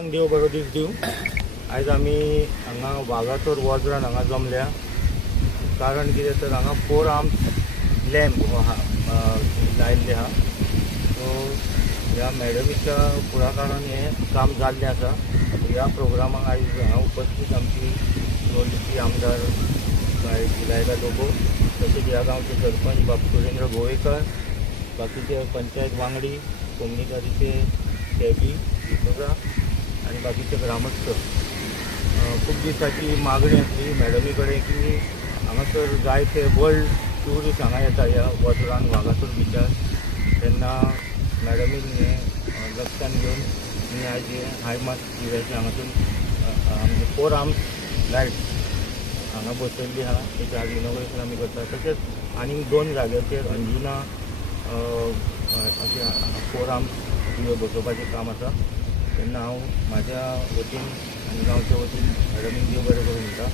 सगळ्यांक देव बरो दीस दिवं। आयज आमी हांगा वागातोर वज्रान हांगा जमल्या, कारण कितें तर हांगा 4 आर्म्स लॅम्प लायिल्ले आहा। सो ह्या मॅडमीच्या पुढाकारान हें काम जाल्लें आसा। ह्या प्रोग्रामाक आयज हांगा उपस्थित आमची लोलयेची आमदार विलायका लोबो, तशेंच ह्या गांवचे सरपंच बाब सुरेंद्र गोवेकर, बाकीचे पंचायत वांगडी, कोमनिकारीचे केबी डिसोजा आनी बाकीचे ग्रामस्थ। खूब दिसाची मागणी आसली मॅडमी कडेन की हांगासर जायते वर्ल्ड ट्युरिस्ट हांगा येता ह्या वज्रान वागातोर बिचार, तेन्ना मॅडमीन हें लक्षान घेवन आमी आयज हें हायमात दिव्याचें हांगासून आमचे 4 आर्म्स लायट हांगा बसयल्ली आहा, तेजें आज इनॉग्रेशन आमी करता। तशेंच आनीक 2 जाग्याचेर अंजुना अशें 4 आर्म्स दिवे बसोवपाचें काम आसा। तेन्ना हांव म्हाज्या वतीन आनी गांवच्या वतीन मॅडमीक देव बरें करूं म्हणटा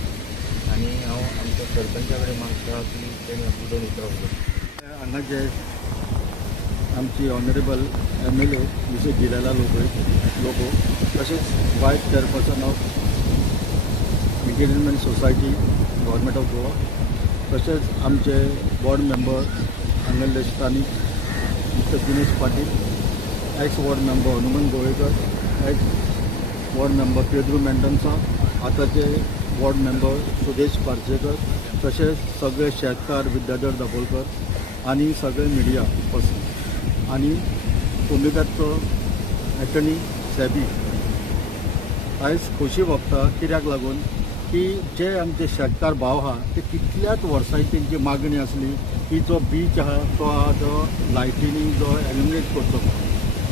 आनी हांव आमच्या सरपंचा कडेन मागता की तेणी आपली 2 उतरां उलोवंक। हांगा जे आमची ऑनरेबल MLA मिसेस गिलाला लोबो, तशेंच vice chairperson of entertainment society government of Goa, तशेंच आमचे वॉर्ड मेंबर हांगल्ले स्थानीक mister Dinesh Patil, ex ward member Hanumant Govekar, ex ward member Pedro Mendonca, आतांचे वॉर्ड मेंबर सुदेश पार्सेकर, तशेंच सगळे शेतकार विद्याधर दाबोलकर आनी सगळे मिडिया पर्सन आनी कोमिकाचो एटर्नी सेबी। आयज खोशी भोगता कित्याक लागून की जे आमचे शेतकार भाव आहा ते कितल्याच वर्सांची तेंची मागणी आसली की जो बीच आहा तो लायटीनी जो एल्युमिनेट करचो।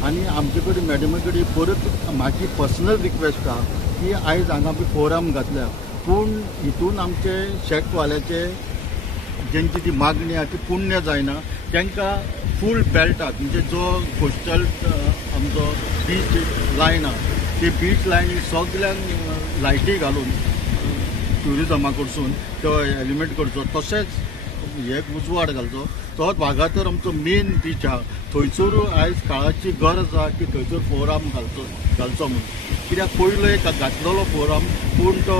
आनी आमचे कडेन मॅडमी कडेन परत म्हाजी पर्सनल रिक्वेस्ट आहा की आयज हांगा आमी 4 आर्म घातल्या, पूण हितून आमचे शेतवाल्याचे जेंची ती मागणी आहा ती पुण्य जायना। तांकां फूल बेल्टात म्हणजे जो कोस्टल आमचो बीच लायन आहा ती बीच लायनी सगळ्यांक लायटी घालून ट्युरिजमा कडसून तो एलिमेंट करचो, तशेंच एक उजवाड घालचो। तो वागातोर आमचो मेन बीच आहा, थंयसर आयज काळाची गरज आहा की थंयसर 4 आर्म घालचो म्हणून। कित्याक पयलो एक घातलेलो 4 आर्म, पूण तो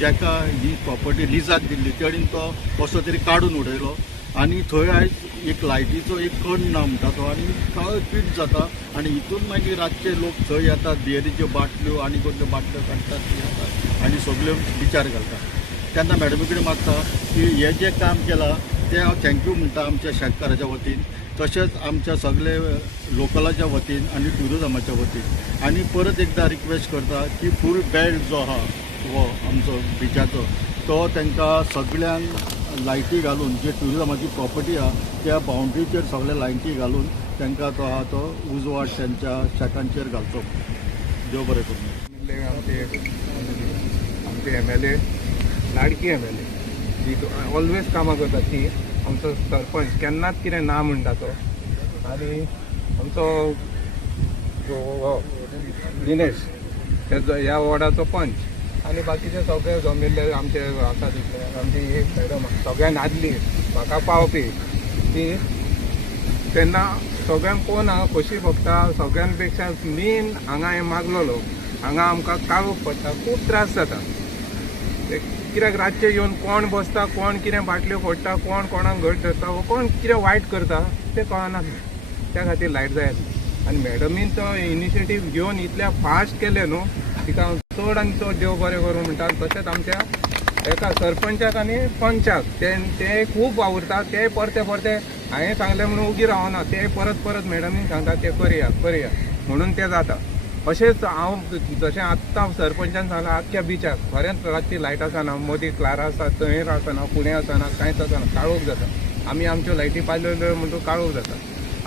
जेका ही प्रॉपर्टी लिजाक दिल्ली तेणीन तो कसो तरी काडून उडयलो आनी थंय आयज एक लायटीचो एक कण ना म्हणटा तो, आनी काळो पीट जाता आनी हितून मागीर रातचे लोक थंय येतात, बियरीच्यो बाटल्यो आनी कसल्यो बाटल्यो काडटात ती येतात आनी सगल्यो बिचार घालतात। तेन्ना मॅडमी कडेन मागता की हें जें काम केलां तें हांव थँक्यू म्हणटा आमच्या शेतकाराच्या वतीन, तशेंच आमच्या सगळे लोकलाच्या वतीन आनी ट्युरिजमाच्या वतीन। आनी परत एकदां रिक्वेस्ट करता की फूल बेल्ट जो आहा हो आमचो बिचाचो तो तांकां सगळ्यांक लायटी घालून जे ट्युरिजमाची प्रॉपर्टी आहा त्या बाउंड्रीचेर सगळे लायटी घालून तांकां तो आहा तो उजवाड त्यांच्या शेतांचेर घालचो। देव बरें करूं। आमचे MLA लाडकी MLA जी ऑलवेज कामां करता ती, आमचो सरपंच केन्नाच कितें ना म्हणटा तो, आनी आमचो दिनेश ह्या वॉर्डाचो पंच आनी बाकीचे सगळे जमिल्ले आमचे आसा तितले आमची एक मॅडम सगळ्यांक आदली म्हाका पावपी ती, तेन्ना सगळ्यांक पळोवन हांगा खोशी भोगता। सगळ्यां पेक्षा मेन हांगा हें मागलोलो, हांगा आमकां काळोख पडटा, खूब त्रास जाता। कित्याक रातचे येवन कोण बसता, कोण कितें बाटल्यो फोडटा, कोण कोणाक घट धरता, वो कोण कितें वायट करता तें कळना, त्या खातीर लायट जाय आसली। आनी मॅडमीन तो इनिशिएटीव घेवन इतल्या फास्ट केले न्हू, तिका हांव चड आनी चड देव बरें करूं म्हणटा। तशेंच आमच्या एका सरपंचाक आनी पंचाक ते खूब आवडटा, ते परते हांवें सांगलें म्हणून उगी रावना, ते परत मॅडमीन सांगता ते करया म्हणून ते जाता। अशेंच हांव जशें आत्तां सरपंचान सांगलां आख्ख्या बिचाक खरेंच रातची लायट आसना, मदीं क्लारा आसा, थंय आसना, पुणे आसना, कांयच आसना, काळोख जाता। आमी आमच्यो लायटी पायल्यो म्हणटून काळोख जाता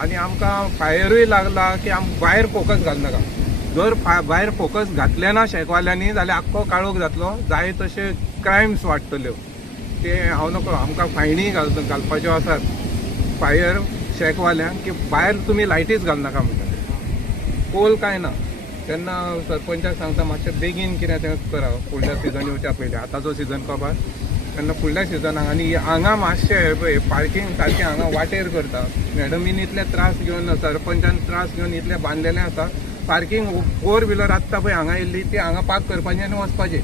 आनी आमकां फायरूय लागला की आमकां भायर फोकस घालनाका। जर भायर फोकस घातले ना शेकवाल्यांनी जाल्यार आख्खो काळोख जातलो, जाय तशे क्रायम्स वाडटल्यो। ते हांव नकळो आमकां फायनी घालपाच्यो आसात फायर शेकवाल्यांक की भायर तुमी लायटीच घालनाका म्हणटा, पोल कांय ना। तेन्ना सरपंचाक सांगता मातशें बेगीन कितें तें करा, फुडल्या सिजन येवच्या पयलीं। आतांचो सिजन कबार, तेन्ना फुडल्या सिजनाक आनी हांगा मातशें पार्किंग सारकें हांगा वाटेर करता। मॅडमीन इतले त्रास घेवन, सरपंचान त्रास घेवन इतले बांदलेलें आसा, पार्किंग 4 व्हिलर आत्ता पळय हांगा येयल्ली ती हांगा पार्क करपाचें आनी वचपाचें.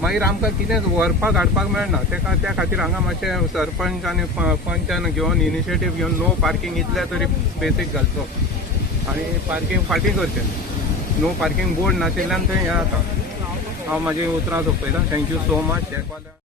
मागीर आमकां कितें व्हरपाक हाडपाक मेळना. त्या खातीर हांगा मातशें सरपंच आनी पंचान घेवन इनिशिएटीव घेवन नो पार्किंग इतले तरी बेसीक घालचो आनी पार्किंग फाटीं करचें. नो पार्किंग बोर्ड नाशिल्ल्यान थंय हें जाता. हांव म्हाजी उतरां सोंपयतां. Thank you so much.